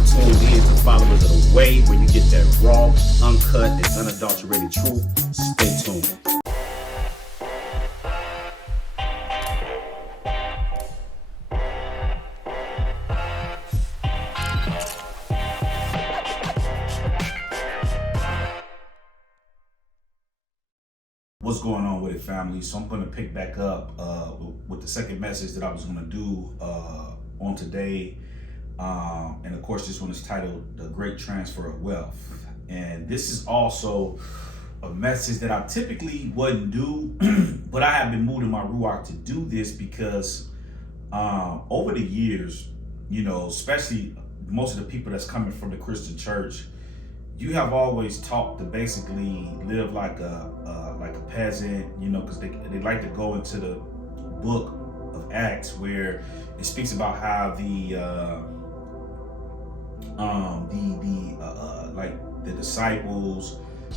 now tuned in to Followers of the Way, where you get that raw, uncut, and unadulterated truth. Stay tuned. What's going on with it, family? So I'm going to pick back up with the second message that I was going to do on today. And of course, this one is titled The Great Transfer of Wealth. And this is also a message that I typically wouldn't do, but I have been moved in my ruach to do this because over the years, you know, especially most of the people that's coming from the Christian church, you have always taught to basically live like a peasant, you know, because they like to go into the book of Acts where it speaks about how the disciples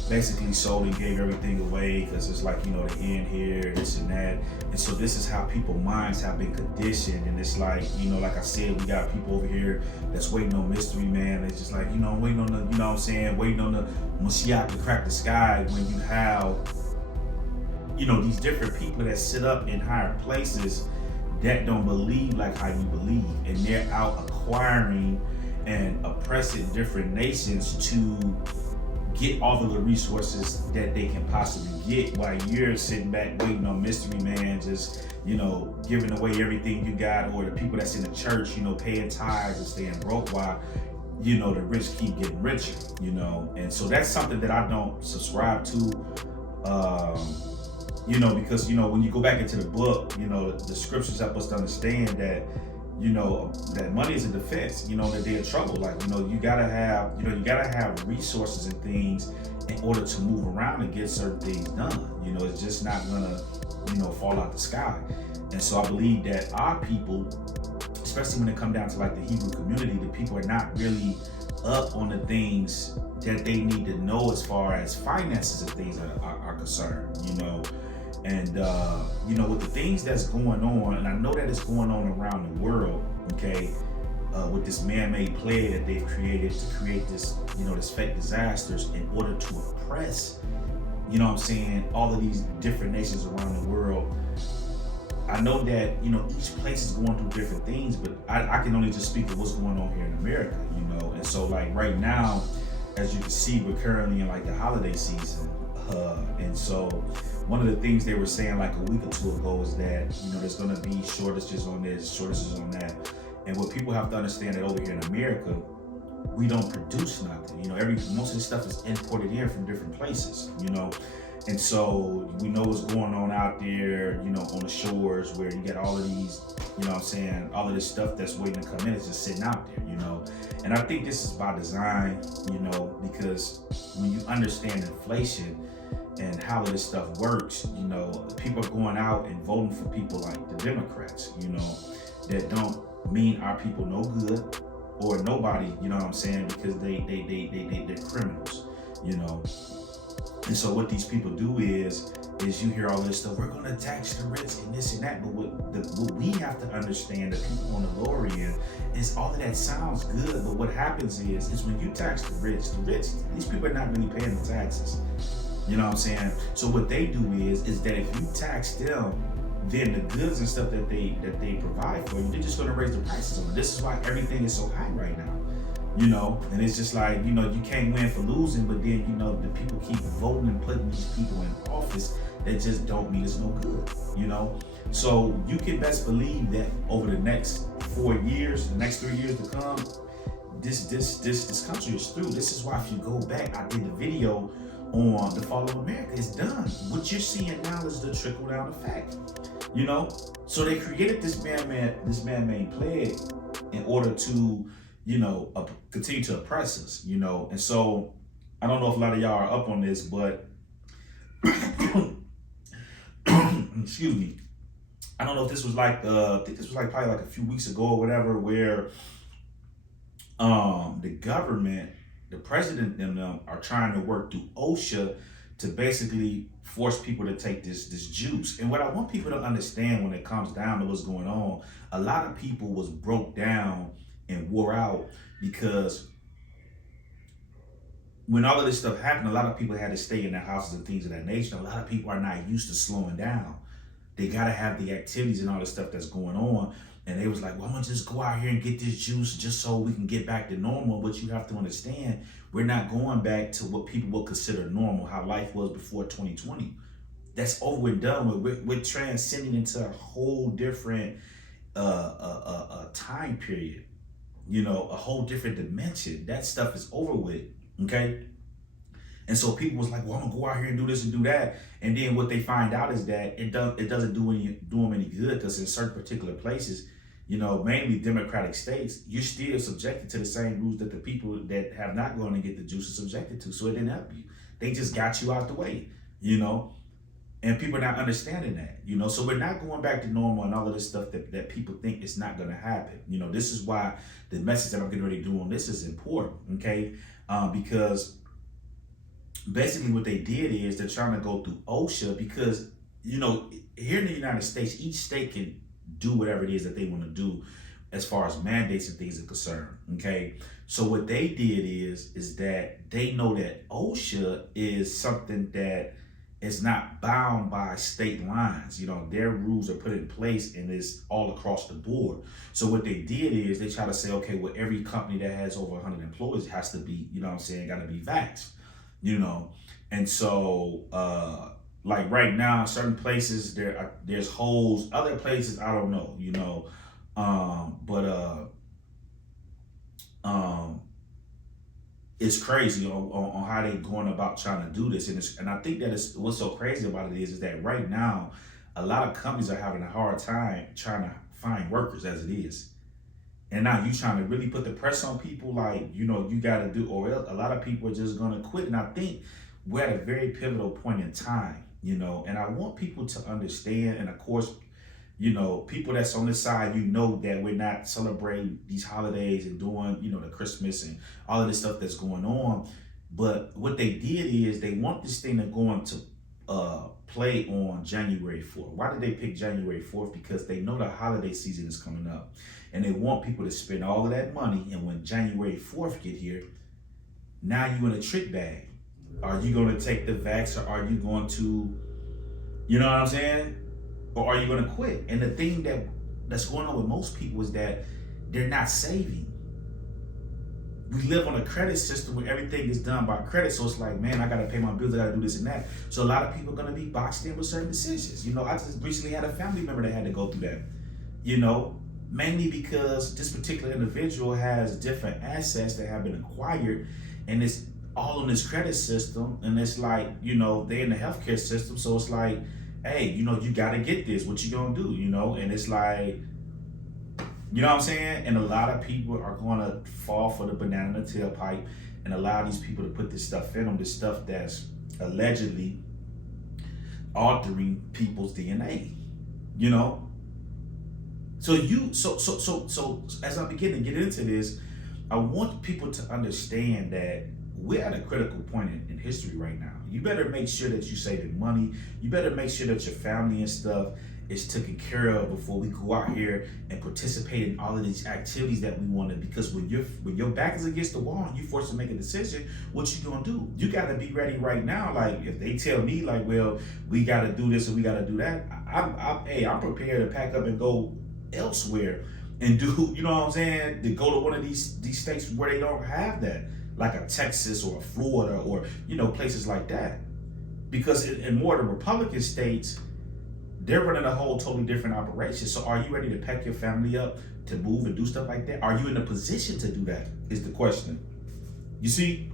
basically sold and gave everything away because it's like, you know, the end here, this and that. And so this is how people's minds have been conditioned. And it's like, you know, like I said, we got people over here that's waiting on mystery man. It's just like, you know, waiting on the, you know what I'm saying, waiting on the Mashiach to crack the sky, when you have, you know, these different people that sit up in higher places that don't believe like how you believe. And they're out acquiring and oppressing different nations to get all of the resources that they can possibly get, while you're sitting back waiting on mystery man, just, you know, giving away everything you got, or the people that's in the church, you know, paying tithes and staying broke, while, you know, the rich keep getting richer, you know. And so that's something that I don't subscribe to, you know, because, you know, when you go back into the book, you know, the scriptures help us to understand that, you know, that money is a defense, you know, that they're in trouble. Like, you know, you gotta have resources and things in order to move around and get certain things done. You know, it's just not gonna, you know, fall out the sky. And so I believe that our people, especially when it comes down to like the Hebrew community, the people are not really up on the things that they need to know as far as finances and things are concerned, you know. And, you know, with the things that's going on, and I know that it's going on around the world, okay, with this man-made plague that they've created to create this, you know, this fake disasters in order to oppress, you know what I'm saying, all of these different nations around the world. I know that, you know, each place is going through different things, but I can only just speak of what's going on here in America, you know. And so, like, right now, as you can see, we're currently in like the holiday season. And so one of the things they were saying like a week or two ago is that, you know, there's going to be shortages on this, shortages on that. And what people have to understand that over here in America, we don't produce nothing. You know, most of this stuff is imported in from different places, you know. And so we know what's going on out there, you know, on the shores where you get all of these, you know what I'm saying, all of this stuff that's waiting to come in is just sitting out there, you know. And I think this is by design, you know, because when you understand inflation and how this stuff works, you know, people are going out and voting for people like the Democrats, you know, that don't mean our people no good or nobody, you know what I'm saying, because they're criminals, you know. And so what these people do is you hear all this stuff, we're going to tax the rich and this and that, but what we have to understand, the people on the lower end, is all of that sounds good, but what happens is when you tax the rich, these people are not really paying the taxes. You know what I'm saying? So what they do is that if you tax them, then the goods and stuff that they provide for you, they're just going to raise the prices on it. This is why everything is so high right now. You know, and it's just like, you know, you can't win for losing, but then, you know, the people keep voting and putting these people in office that just don't mean it's no good, you know. So you can best believe that over the next 4 years, the next 3 years to come, this country is through. This is why, if you go back, I did a video on the fall of America. It's done. What you're seeing now is the trickle down effect, you know. So they created this man-made plague in order to, you know, continue to oppress us, you know. And so I don't know if a lot of y'all are up on this, but excuse me, I don't know if this was like I think this was like probably like a few weeks ago or whatever, where the government, the president and them are trying to work through OSHA to basically force people to take this juice. And what I want people to understand when it comes down to what's going on, a lot of people was broke down and wore out, because when all of this stuff happened, a lot of people had to stay in their houses and things of that nature. A lot of people are not used to slowing down. They gotta have the activities and all the stuff that's going on. And they was like, well, I'm gonna just go out here and get this juice just so we can get back to normal. But you have to understand, we're not going back to what people would consider normal, how life was before 2020. That's over and done with. We're transcending into a whole different time period, a whole different dimension. That stuff is over with, okay? And so people was like, well, I'm gonna go out here and do this and do that. And then what they find out is that it doesn't do them any good, because in certain particular places, mainly democratic states, you're still subjected to the same rules that the people that have not gone to get the juice are subjected to. So it didn't help you. They just got you out the way, and people are not understanding that, so we're not going back to normal and all of this stuff that people think is not going to happen. This is why the message that I'm getting ready to do on this is important, okay? Because basically what they did is they're trying to go through OSHA, because, here in the United States, each state can do whatever it is that they want to do as far as mandates and things are concerned, okay? So what they did is that they know that OSHA is something that is not bound by state lines. Their rules are put in place and it's all across the board. So what they did is they try to say, okay, well, every company that has over 100 employees has to be, got to be vaxxed, And so, like right now, certain places there's holes, other places, I don't know, it's crazy on how they going about trying to do this. And I think that what's so crazy about it is that right now, a lot of companies are having a hard time trying to find workers as it is. And now you trying to really put the press on people, like, you got to do, or else a lot of people are just going to quit. And I think we're at a very pivotal point in time, and I want people to understand. And of course, people that's on this side, that we're not celebrating these holidays and doing, the Christmas and all of this stuff that's going on. But what they did is they want this thing to go into play on January 4th. Why did they pick January 4th? Because they know the holiday season is coming up, and they want people to spend all of that money. And when January 4th get here, now you in a trick bag. Are you going to take the vax, or are you going to, you know what I'm saying? Or are you going to quit? And the thing that's going on with most people is that they're not saving. We live on a credit system where everything is done by credit. So it's like, man, I got to pay my bills. I got to do this and that. So a lot of people are going to be boxed in with certain decisions. I just recently had a family member that had to go through that, mainly because this particular individual has different assets that have been acquired, and it's all on this credit system. And it's like, they're in the healthcare system. So it's like, hey, you got to get this. What you going to do, And it's like, you know what I'm saying? And a lot of people are going to fall for the banana in the tailpipe and allow these people to put this stuff in them, this stuff that's allegedly altering people's DNA, So as I begin to get into this, I want people to understand that we're at a critical point in history right now. You better make sure that you're saving money. You better make sure that your family and stuff is taken care of before we go out here and participate in all of these activities that we want to. Because when your back is against the wall and you're forced to make a decision, what you gonna do? You got to be ready right now. Like if they tell me like, well, we got to do this and we got to do that, I'm prepared to pack up and go elsewhere and do, you know what I'm saying, to go to one of these states where they don't have that, like a Texas or a Florida or, places like that. Because in more of the Republican states, they're running a whole totally different operation. So are you ready to pack your family up to move and do stuff like that? Are you in a position to do that is the question. You see,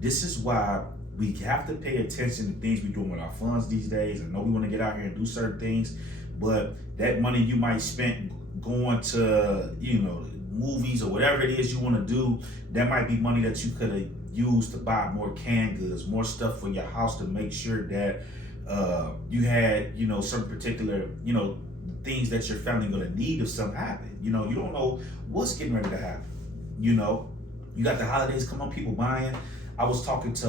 this is why we have to pay attention to things we're doing with our funds these days. I know we want to get out here and do certain things, but that money you might spend going to, movies or whatever it is you want to do, that might be money that you could have used to buy more canned goods, more stuff for your house to make sure that you had, some particular, things that your family going to need if something happen. You don't know what's getting ready to happen. You got the holidays come on, people buying I was talking to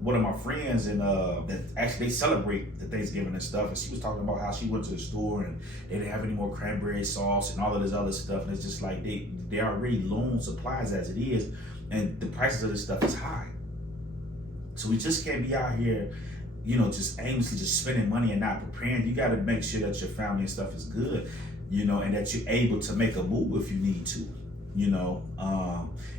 one of my friends, and that actually they celebrate the Thanksgiving and stuff, and she was talking about how she went to the store and they didn't have any more cranberry sauce and all of this other stuff, and it's just like they already loan supplies as it is, and the prices of this stuff is high. So we just can't be out here, just aimlessly just spending money and not preparing. You got to make sure that your family and stuff is good, and that you're able to make a move if you need to,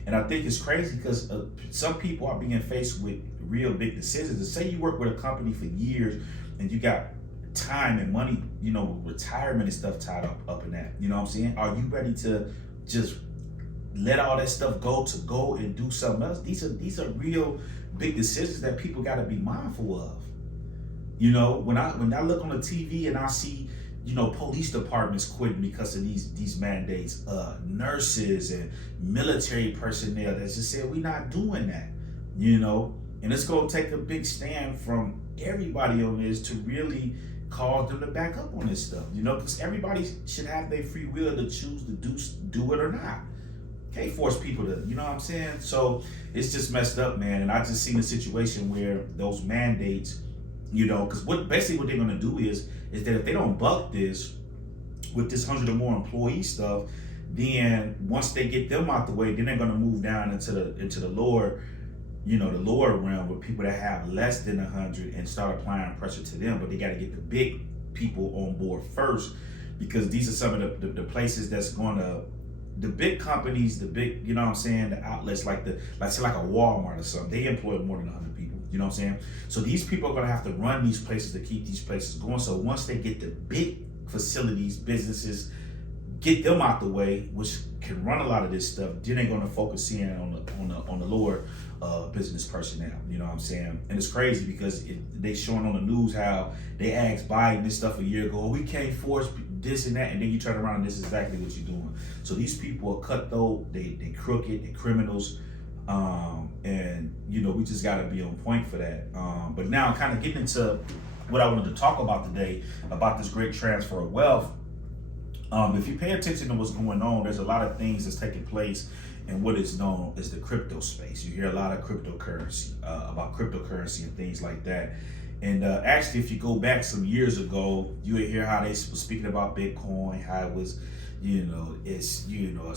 and I think it's crazy because some people are being faced with real big decisions. And say you work with a company for years and you got time and money, retirement and stuff tied up in that. You know what I'm saying? Are you ready to just let all that stuff go and do something else? These are real big decisions that people got to be mindful of. When I look on the TV and I see, police departments quitting because of these mandates, nurses and military personnel that just said we're not doing that, and it's gonna take a big stand from everybody on this to really cause them to back up on this stuff, because everybody should have their free will to choose to do it or not. Can't force people to, you know what I'm saying? So it's just messed up, man. And I just seen a situation where those mandates, because what they're gonna do is that if they don't buck this with this 100 or more employee stuff, then once they get them out the way, then they're gonna move down into the lower, the lower realm with people that have less than 100 and start applying pressure to them. But they got to get the big people on board first, because these are some of the places that's going to, the big companies, the big, the outlets like a Walmart or something, they employ more than 100 people, you know what I'm saying? So these people are going to have to run these places to keep these places going. So once they get the big facilities, businesses, get them out the way, which can run a lot of this stuff, then they're going to focus in on the lower business personnel, you know what I'm saying? And it's crazy because they showing on the news how they asked Biden this stuff a year ago, we can't force this and that, and then you turn around and this is exactly what you're doing. So these people are cutthroat, they crooked, they criminals, and we just got to be on point for that. But now kind of getting into what I wanted to talk about today, about this great transfer of wealth. If you pay attention to what's going on, there's a lot of things that's taking place in what is known as the crypto space. You hear a lot of cryptocurrency, about cryptocurrency and things like that. And actually, if you go back some years ago, you would hear how they were speaking about Bitcoin, how it was, it's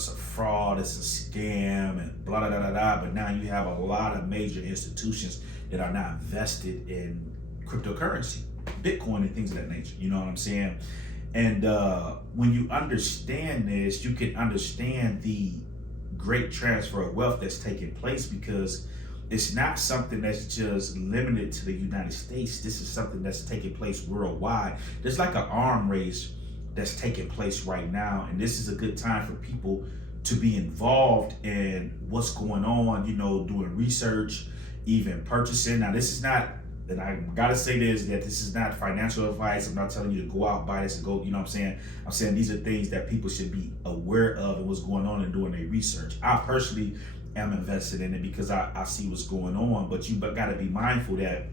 a fraud, it's a scam, and blah, blah, blah, blah. But now you have a lot of major institutions that are now invested in cryptocurrency, Bitcoin and things of that nature. You know what I'm saying? And when you understand this, you can understand the great transfer of wealth that's taking place, because it's not something that's just limited to the United States. This is something that's taking place worldwide. There's like an arm race that's taking place right now, and this is a good time for people to be involved in what's going on, doing research, even purchasing. Now, this is not, and I gotta say this, that this is not financial advice. I'm not telling you to go out, buy this and go, you know what I'm saying? I'm saying these are things that people should be aware of and what's going on and doing their research. I personally am invested in it because I see what's going on, but you gotta be mindful that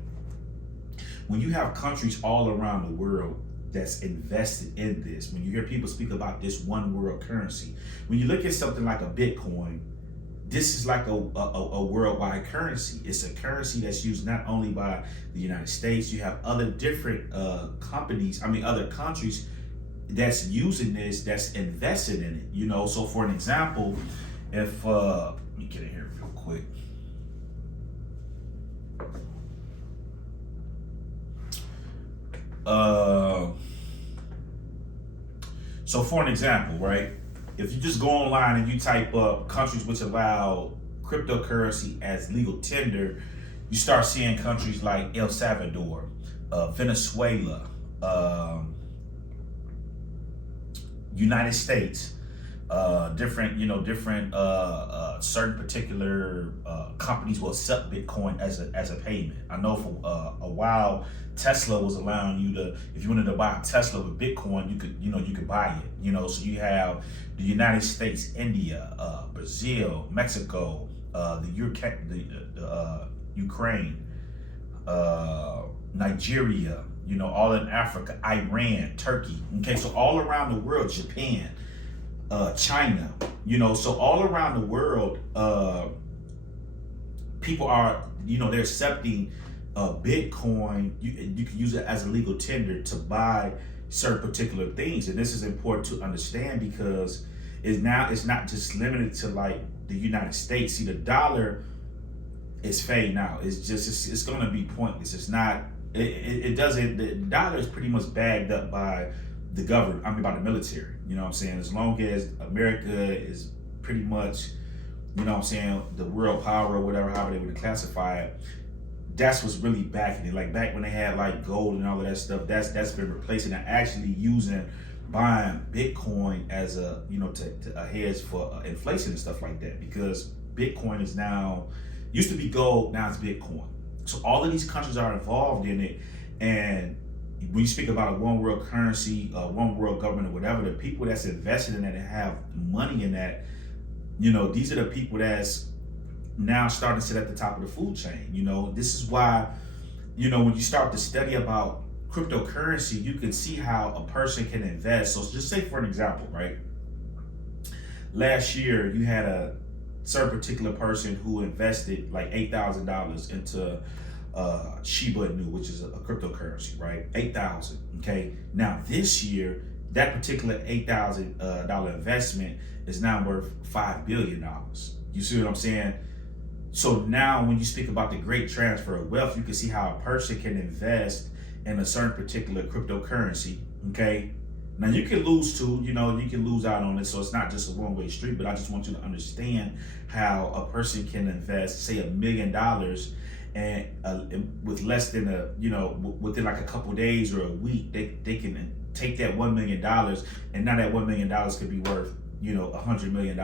when you have countries all around the world that's invested in this, when you hear people speak about this one world currency, when you look at something like a Bitcoin, this is like a worldwide currency. It's a currency that's used not only by the United States. You have other different other countries that's using this, that's invested in it. So for an example, if let me get in here real quick. So for an example, right? If you just go online and you type up countries which allow cryptocurrency as legal tender, you start seeing countries like El Salvador, Venezuela, United States, different certain particular companies will accept Bitcoin as a payment. I know for a while Tesla was allowing you to, if you wanted to buy a Tesla with Bitcoin, you could buy it. So you have the United States, India, Brazil, Mexico, Ukraine, Nigeria, all in Africa, Iran, Turkey. Okay, so all around the world, Japan, China, so all around the world, people are, they're accepting Bitcoin. You can use it as a legal tender to buy certain particular things, and this is important to understand because it's not just limited to like the United States. See, the dollar is fading out. It's going to be pointless. It's not. It doesn't. The dollar is pretty much bagged up by the government. I mean, by the military. You know what I'm saying? As long as America is pretty much, the world power or whatever, however they would classify it, that's what's really backing it. Like back when they had like gold and all of that stuff, that's been replacing and actually buying Bitcoin as a, to a hedge for inflation and stuff like that, because Bitcoin is now, used to be gold, now it's Bitcoin. So all of these countries are involved in it, and when you speak about a one world currency, one world government or whatever, the people that's invested in that and have money in that, these are the people that's now starting to sit at the top of the food chain. This is why, when you start to study about cryptocurrency, you can see how a person can invest. So just say for an example, right? Last year, you had a certain particular person who invested like $8,000 into Shiba Inu, which is a cryptocurrency, right? 8,000. Okay. Now this year, that particular $8,000 investment is now worth $5 billion. You see what I'm saying? So now when you speak about the great transfer of wealth, you can see how a person can invest in a certain particular cryptocurrency. Okay. Now you can lose too, you can lose out on it. So it's not just a one-way street, but I just want you to understand how a person can invest, say $1 million, and with less than within like a couple days or a week, they can take that $1 million, and now that $1 million could be worth, $100 million,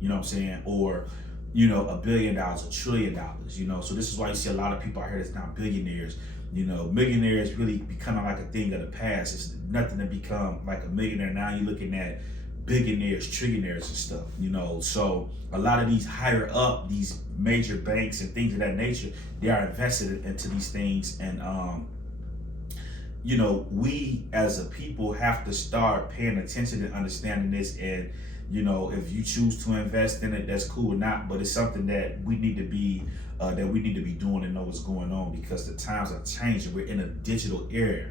you know what I'm saying? Or, $1 billion, $1 trillion, So this is why you see a lot of people out here that's now billionaires. Millionaires really becoming like a thing of the past. It's nothing to become like a millionaire. Now you're looking at billionaires, trillionaires and stuff, So a lot of these higher up, these major banks and things of that nature, they are invested into these things. And, we as a people have to start paying attention and understanding this. And, if you choose to invest in it, that's cool or not, but it's something that we need to be doing and know what's going on, because the times are changing. We're in a digital era.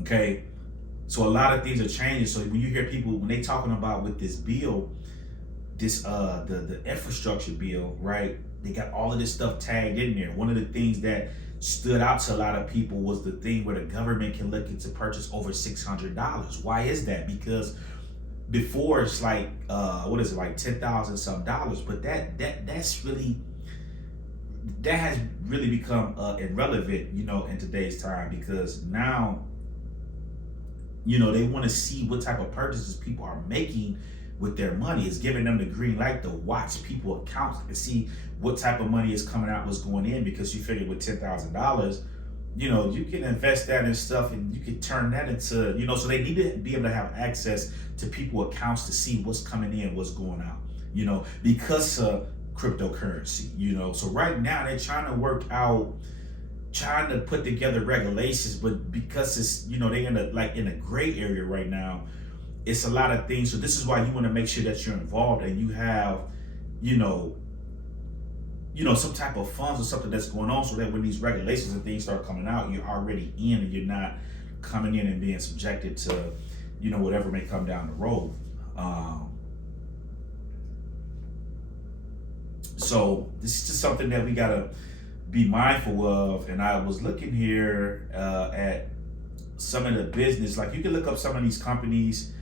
Okay. So a lot of things are changing. So when you hear people, when they talking about with this bill, the infrastructure bill, right? They got all of this stuff tagged in there. One of the things that stood out to a lot of people was the thing where the government can look into purchase over $600. Why is that? Because before it's like like $10,000 some dollars, but that's really, that has really become irrelevant, in today's time, because now, they want to see what type of purchases people are making with their money. It's giving them the green light to watch people accounts and see what type of money is coming out, what's going in, because you figure with $10,000, you can invest that in stuff and you can turn that into, so they need to be able to have access to people accounts to see what's coming in, what's going out, because of cryptocurrency, So right now they're trying to put together regulations, but because it's, they in a gray area right now, it's a lot of things. So this is why you want to make sure that you're involved and you have, some type of funds or something that's going on, so that when these regulations and things start coming out, you're already in and you're not coming in and being subjected to, whatever may come down the road. So this is just something that we gotta be mindful of. And I was looking here at some of the business, like you can look up some of these companies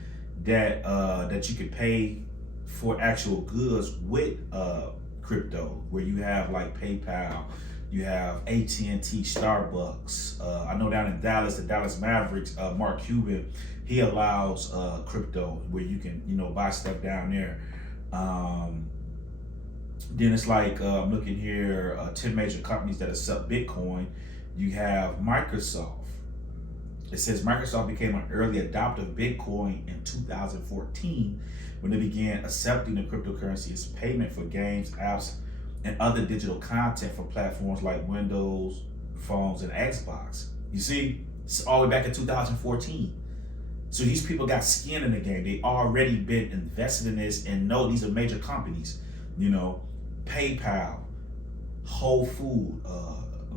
that you could pay for actual goods with crypto, where you have like PayPal, you have AT&T, Starbucks. I know down in Dallas, the Dallas Mavericks, Mark Cuban, he allows crypto where you can, buy stuff down there. Then it's like, I'm looking here, 10 major companies that accept Bitcoin. You have Microsoft. It says Microsoft became an early adopter of Bitcoin in 2014 when they began accepting the cryptocurrency as payment for games, apps, and other digital content for platforms like Windows, phones, and Xbox. You see, it's all the way back in 2014. So these people got skin in the game. They already been invested in this and know these are major companies. PayPal, Whole Food,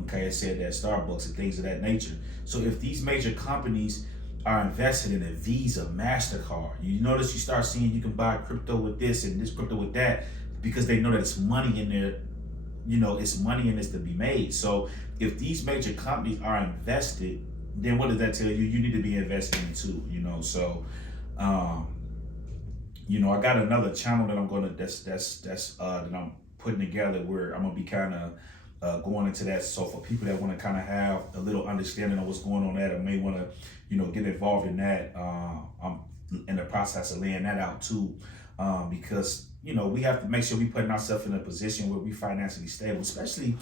okay, it said that Starbucks and things of that nature. So if these major companies are invested in a Visa, MasterCard, you notice you start seeing you can buy crypto with this and this crypto with that because they know that it's money in there, it's money in this to be made. So if these major companies are invested, then what does that tell you? You need to be investing in too, So, um, I got another channel that I'm gonna that I'm putting together where I'm gonna be kind of going into that. So for people that want to kind of have a little understanding of what's going on that, or may want to, get involved in that, I'm in the process of laying that out too, because we have to make sure we putting ourselves in a position where we financially stable, especially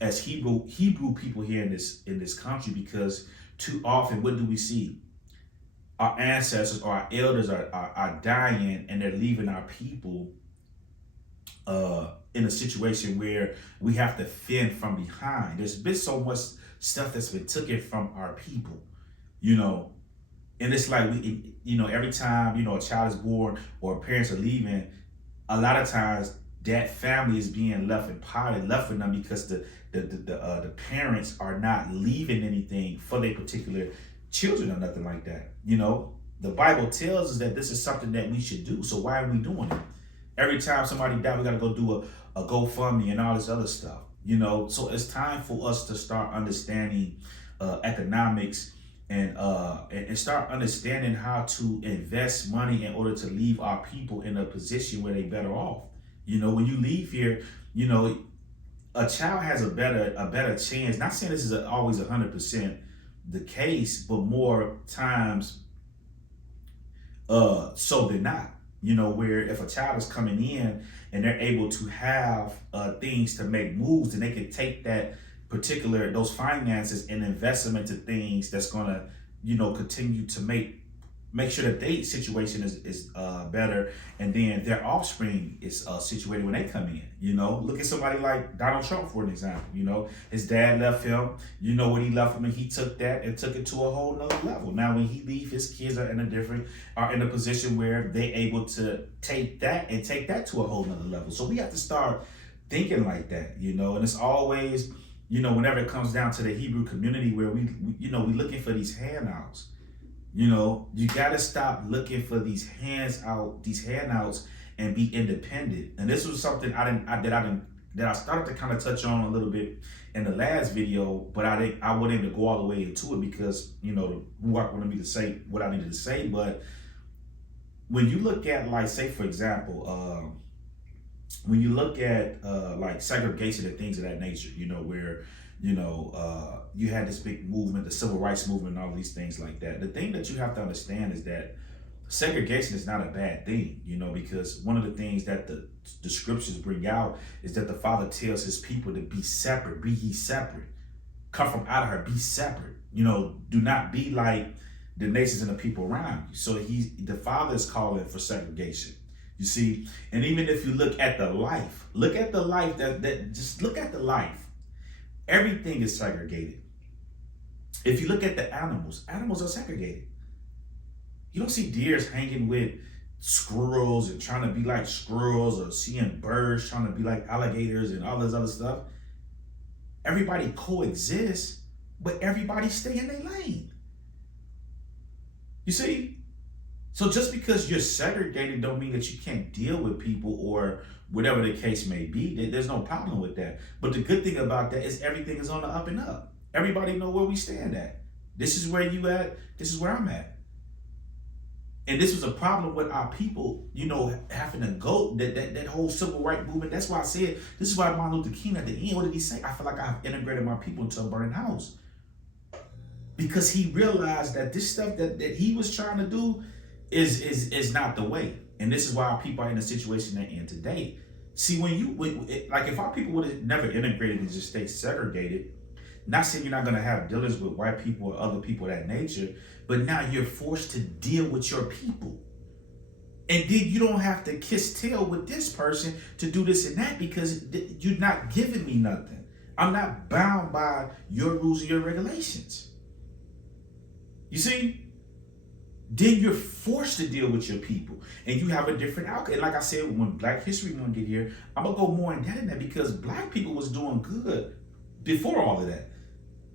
as Hebrew people here in this country, because too often what do we see? Our ancestors or our elders are dying and they're leaving our people in a situation where we have to fend from behind. There's been so much stuff that's been taken from our people, and it's like every time a child is born or parents are leaving, a lot of times that family is being left in poverty, left for them because the parents are not leaving anything for their particular children or nothing like that. The Bible tells us that this is something that we should do. So why are we doing it? Every time somebody dies, we got to go do a GoFundMe and all this other stuff. So it's time for us to start understanding economics and start understanding how to invest money in order to leave our people in a position where they're better off. When you leave here, a child has a better chance. Not saying this is always 100% the case, but more times so than not. Where if a child is coming in and they're able to have things to make moves, then they can take those finances and invest them into things that's gonna, continue to make sure that their situation is better, and then their offspring is situated when they come in. Look at somebody like Donald Trump for an example. His dad left him. What he left him, and he took that and took it to a whole nother level. Now, when he leaves, his kids are in a position where they're able to take that to a whole nother level. So we have to start thinking like that, and it's always, whenever it comes down to the Hebrew community where we looking for these handouts. You gotta stop looking for these handouts and be independent. And this was something that I started to kind of touch on a little bit in the last video, but I wouldn't even go all the way into it because the Ruach wanted me to say what I needed to say. But when you look at, like, say for example, when you look at like segregation and things of that nature, where you had this big movement, the civil rights movement, and all these things like that. The thing that you have to understand is that segregation is not a bad thing, because one of the things that the scriptures bring out is that the Father tells his people to be separate, be ye separate, come from out of her, be separate. Do not be like the nations and the people around you. So the Father is calling for segregation. You see, and even if you look at the life just look at the life. Everything is segregated. If you look at the animals are segregated. You don't see deers hanging with squirrels and trying to be like squirrels, or seeing birds trying to be like alligators and all this other stuff. Everybody coexists, but everybody stay in their lane. You see? So just because you're segregated don't mean that you can't deal with people or whatever the case may be. There's no problem with that. But the good thing about that is everything is on the up and up. Everybody know where we stand at. This is where you at. This is where I'm at. And this was a problem with our people, having to go that whole civil rights movement. That's why I said, this is why Martin Luther King at the end, what did he say? I feel like I've integrated my people into a burning house. Because he realized that this stuff that he was trying to do is not the way. And this is why our people are in the situation they're in today. See, if our people would have never integrated and just stayed segregated, not saying you're not going to have dealings with white people or other people of that nature, but now you're forced to deal with your people. And then you don't have to kiss tail with this person to do this and that because you're not giving me nothing. I'm not bound by your rules and your regulations. You see? then you're forced to deal with your people, and you have a different outcome. And like I said, when Black History Month get here, I'm gonna go more in depth in that, because Black people was doing good before all of that.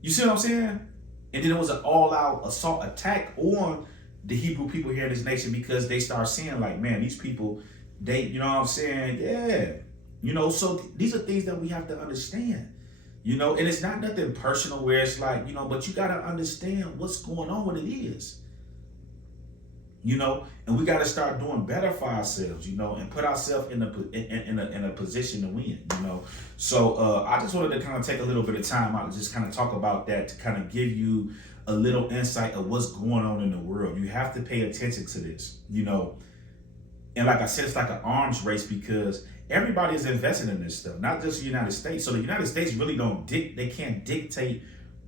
You see what I'm saying? And then it was an all-out assault attack on the Hebrew people here in this nation, because they start seeing like, man, these people, they, you know what I'm saying? Yeah. You know, so these are things that we have to understand. You know, and it's not nothing personal where it's like, you know, but you got to understand what's going on, what it is. You know, and we got to start doing better for ourselves, you know, and put ourselves in a position to win, you know. So I just wanted to kind of take a little bit of time out to just kind of talk about that, to kind of give you a little insight of what's going on in the world. You have to pay attention to this, you know. And like I said, it's like an arms race, because everybody is invested in this stuff, not just the United States. So the United States really they can't dictate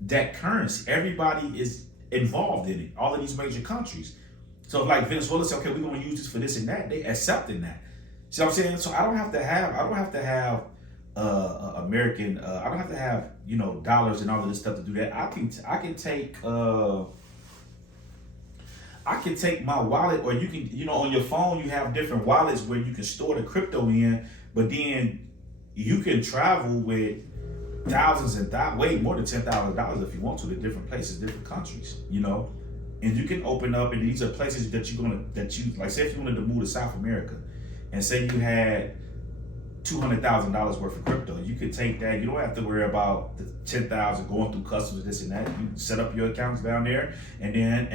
that currency. Everybody is involved in it, all of these major countries. So if like Venezuela say, okay, we're gonna use this for this and that, they accepting that. See what I'm saying? So I don't have to have American, I don't have to have, you know, dollars and all of this stuff to do that. I can take my wallet, or you can, you know, on your phone you have different wallets where you can store the crypto in, but then you can travel with thousands and way more than $10,000 if you want to different places, different countries, you know. And you can open up, and these are places that like, say if you wanted to move to South America, and say you had $200,000 worth of crypto, you could take that. You don't have to worry about the 10,000 going through customs, this and that. You set up your accounts down there, and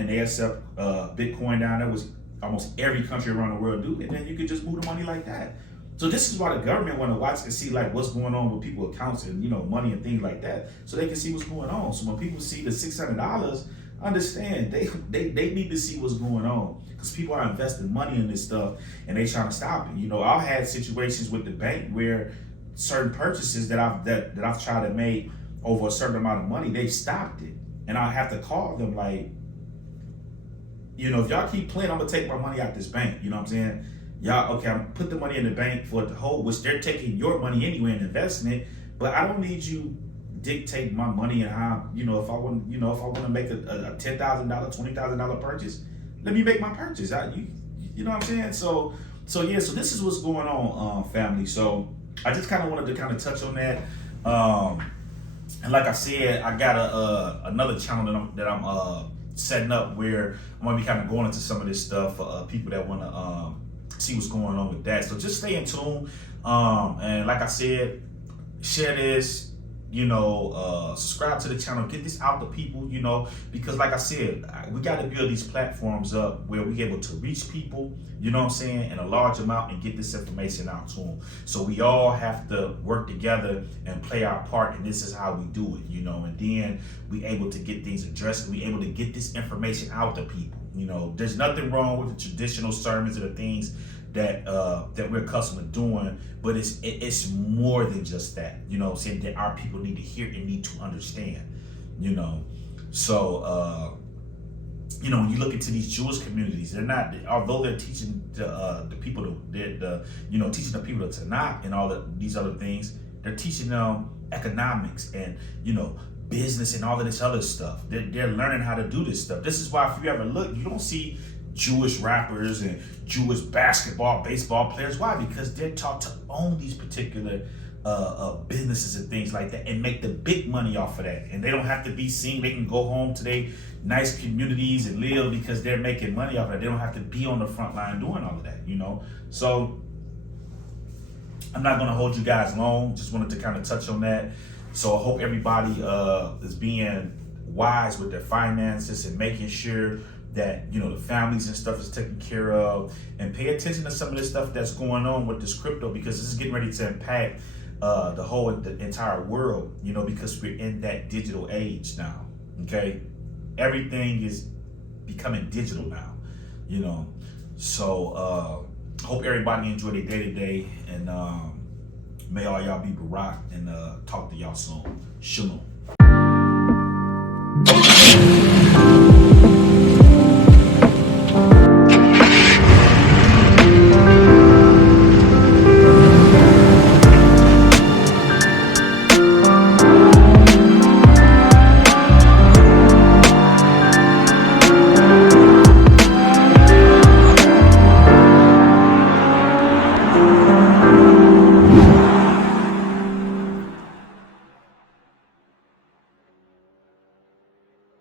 they accept Bitcoin down there, which almost every country around the world do, and then you could just move the money like that. So this is why the government want to watch and see like what's going on with people's accounts and, you know, money and things like that, so they can see what's going on. So when people see the $600, understand they need to see what's going on, because people are investing money in this stuff and they trying to stop it. You know, I've had situations with the bank where certain purchases that I've tried to make over a certain amount of money, they've stopped it, and I have to call them like, you know, if y'all keep playing, I'm gonna take my money out this bank. You know what I'm saying? Y'all, okay, I'm put the money in the bank for it to hold, which they're taking your money anyway and investing it, but I don't need you dictate my money and how, you know, if I want to make a $10,000, $20,000 purchase, let me make my purchase. You know what I'm saying? So yeah, so this is what's going on, family. So I just kind of wanted to kind of touch on that. And like I said, I got another channel that I'm setting up, where I'm gonna be kind of going into some of this stuff for people that want to see what's going on with that. So just stay in tune. And like I said, share this. You know, subscribe to the channel, get this out to people, you know, because like I said, we got to build these platforms up where we're able to reach people, you know what I'm saying, in a large amount, and get this information out to them. So we all have to work together and play our part, and this is how we do it, you know, and then we able to get things addressed, and we able to get this information out to people. You know, there's nothing wrong with the traditional sermons or the things that we're accustomed to doing, but it's more than just that, you know, saying that our people need to hear and need to understand, you know. So you know, when you look into these Jewish communities, they're not, although they're teaching the people teaching the people to Tanakh and all of these other things, they're teaching them economics and, you know, business and all of this other stuff. They're learning how to do this stuff. This is why, if you ever look, you don't see Jewish rappers and Jewish basketball, baseball players. Why? Because they're taught to own these particular businesses and things like that, and make the big money off of that. And they don't have to be seen. They can go home to their nice communities and live because they're making money off of that. They don't have to be on the front line doing all of that, you know. So I'm not going to hold you guys long. Just wanted to kind of touch on that. So I hope everybody is being wise with their finances and making sure that, you know, the families and stuff is taken care of, and pay attention to some of this stuff that's going on with this crypto, because this is getting ready to impact the entire world, you know, because we're in that digital age now. Okay, everything is becoming digital now, you know. So hope everybody enjoy their day to day, and may all y'all be Barak, and talk to y'all soon. Shalom.